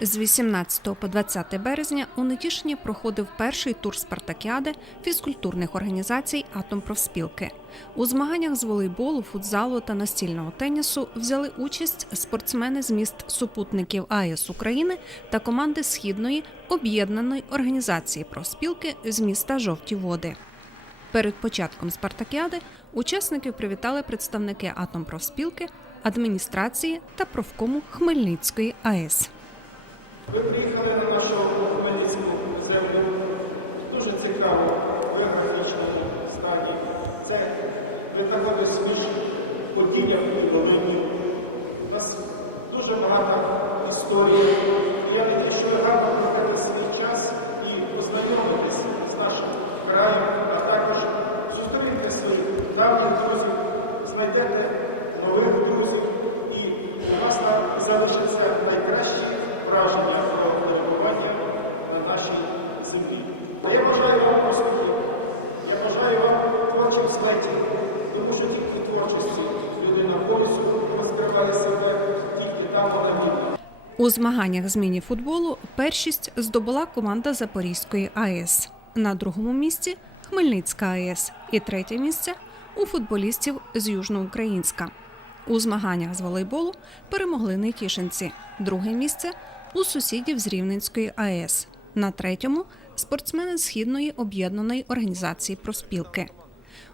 З 18 по 20 березня у Нетішині проходив перший тур спартакіади фізкультурних організацій Атомпрофспілки. У змаганнях з волейболу, футзалу та настільного тенісу взяли участь спортсмени з міст супутників АЕС України та команди Східної об'єднаної організації профспілки з міста Жовті Води. Перед початком спартакіади учасників привітали представники Атомпрофспілки, адміністрації та профкому Хмельницької АЕС. Ви приїхали на нашу Хмельницьку землю. Дуже цікаво, в географічному стані. Це ви знаходитесь між поділля і долині. У нас дуже багато історія. У змаганнях з міні-футболу першість здобула команда Запорізької АЕС. На другому місці Хмельницька АЕС і третє місце у футболістів з Южноукраїнська. У змаганнях з волейболу перемогли нетішинці. Друге місце у сусідів з Рівненської АЕС. На третьому спортсмени Східної об'єднаної організації проспілки.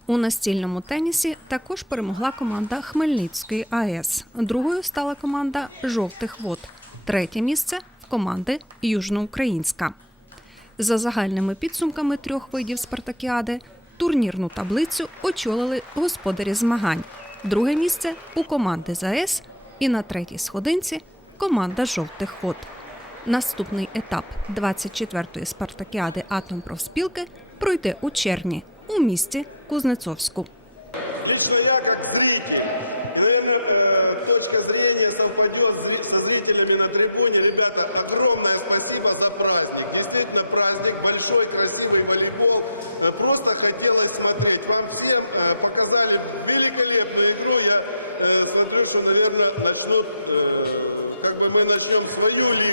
У настільному тенісі також перемогла команда Хмельницької АЕС. Другою стала команда Жовтих вод. Третє місце команди Южноукраїнська. За загальними підсумками трьох видів спартакіади турнірну таблицю очолили господарі змагань. Друге місце у команди ЗАЕС і на третій сходинці команда жовтих вод. Наступний етап 24-ї спартакіади Атомпрофспілки пройде у червні у місті Кузнецовську. в июле